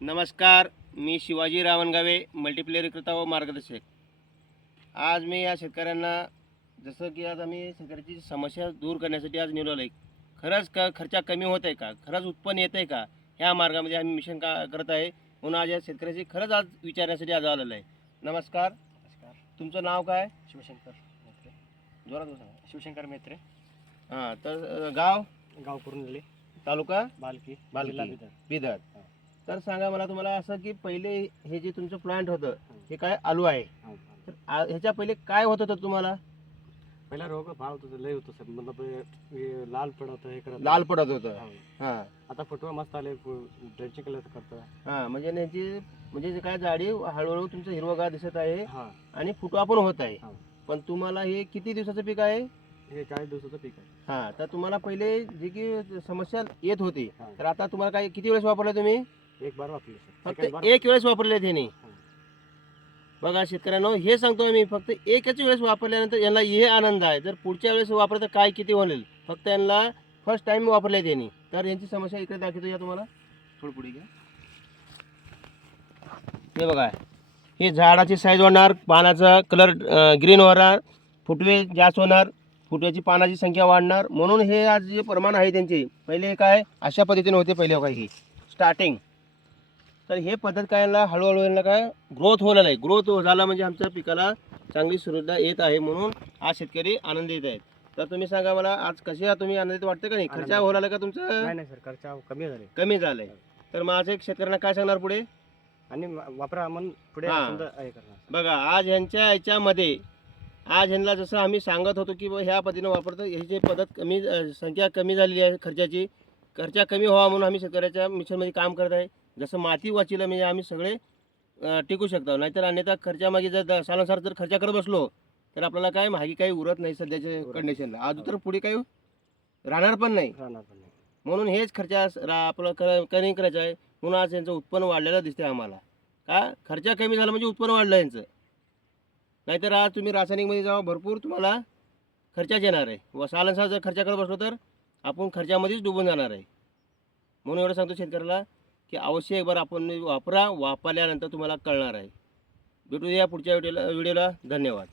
नमस्कार, मी शिवाजी रावणगावे, मल्टीप्लेयर विक्रेता व मार्गदर्शक। आज मी या शेतकऱ्यांना जसं की आज आम्ही शेतकऱ्याची समस्या दूर करण्यासाठी आज निवडलो आहे। खरंच खर्च कमी होत आहे का, खरंच उत्पन्न येत आहे का, ह्या मार्गामध्ये आम्ही मिशन करत आहे। म्हणून आज या शेतकऱ्याची खरंच आज विचारण्यासाठी आज आलेलो आहे। नमस्कार। तुमचं नाव काय? शिवशंकर मेत्रे. जोरात सांगा। शिवशंकर मेत्रे. हां, तर गाव कुरुंदले, तालुका बालकी, बालकी, जिल्हा बिदर. बिदर। तर सांगा मला तुम्हाला असं की पहिले हे जे तुमचं प्लांट होतं हे काय आलू आहे, तर ह्याच्या पहिले काय होत होतं तुम्हाला? पहिला रोग भाव होतं, लय होतं सर, मतलब हे लाल पडत हे करत लाल पडत होतं। हां, आता फुटवा मस्त आले, ड्रेंचिंग कलर करतो. हां, म्हणजे याची म्हणजे जे काय झाडी हळूहळू तुमचं हिरवगार दिसत आहे हां, आणि फुटवा पण होत आहे। हां. पण तुम्हाला हे किती दिवसाचं पीक आहे? हे 40 दिवसाचं पीक आहे. हां, तर तुम्हाला पहिले जी की समस्या येत होती, हां. तर आता तुम्हाला काय किती वेळेस वापरलं तुम्ही? एक बार वापरले सर, फक्त एक वेळेस वापरले त्यांनी। बघा शेतकऱ्यांनो, हे सांगतोय मी, फक्त एकच वेळेस वापरल्यानंतर यांना हे आनंद आहे। जर पुढच्या वेळेस वापरलं तर काय किती होईल? फक्त यांना फर्स्ट टाइम वापरले त्यांनी, तर यांची समस्या इकडे दाखवतो या तुम्हाला। थोडं पुढे घ्या। हे बघा, हे झाडाची साईज वाढणार, पानाचा कलर ग्रीन होणार, फुटवे जास्त होणार, फुटव्याची पानाची संख्या वाढणार। म्हणून हे आज जे प्रमाण आहे त्यांचे, पहिले काय अशा पद्धतीने होते पहिले बघा ही स्टार्टिंग। तर हे पद्धत काय यांना हळूहळू यांना काय ग्रोथ होणार आहे। ग्रोथ झाला म्हणजे आमच्या पिकाला चांगली सुरुवात येत आहे, म्हणून आज शेतकरी आनंदित आहेत। तर तुम्ही सांगा मला, आज कसे तुम्ही आनंदित वाटते का नाही? खर्च होणार का तुमचं? नाही सर, खर्च कमी झाले. कमी झालंय। तर माझं एक शेतकऱ्यांना काय सांगणार पुढे? आणि वापरा म्हणून पुढे हां. समजा हे करणार. बघा, आज ह्यांच्या याच्यामध्ये आज ह्यांना जसं आम्ही सांगत होतो की ह्या पद्धतीने वापरतो, ह्याची पद्धत कमी, संख्या कमी झालेली आहे, खर्चाची खर्च कमी व्हावा म्हणून आम्ही शेतकऱ्याच्या मिशनमध्ये काम करत आहे। जसं माती वाचीला म्हणजे आम्ही सगळे टिकू शकतो, नाहीतर अन्यथा खर्चामागे जर सालानुसार जर खर्च करत बसलो तर आपल्याला काय मागे काही उरत नाही सध्याच्या कंडिशनला। आज तर पुढे काही राहणार पण नाही। म्हणून हेच खर्च आपलं कमी करायचं आहे। म्हणून आज यांचं उत्पन्न वाढलेलं दिसते आम्हाला। का खर्च कमी झाला म्हणजे उत्पन्न वाढलं यांचं, नाहीतर आज तुम्ही रासायनिकमध्ये जावा, भरपूर तुम्हाला खर्चाच येणार आहे। व सालानुसार जर खर्च करत बसलो तर आपण खर्चामध्येच डुबून जाणार आहे। म्हणून एवढं सांगतो शेतकऱ्याला की अवश्य एक बार आपण वापरा, वापरल्यानंतर तुम्हाला कळणार आहे। भेटूया पुढच्या व्हिडिओला। धन्यवाद।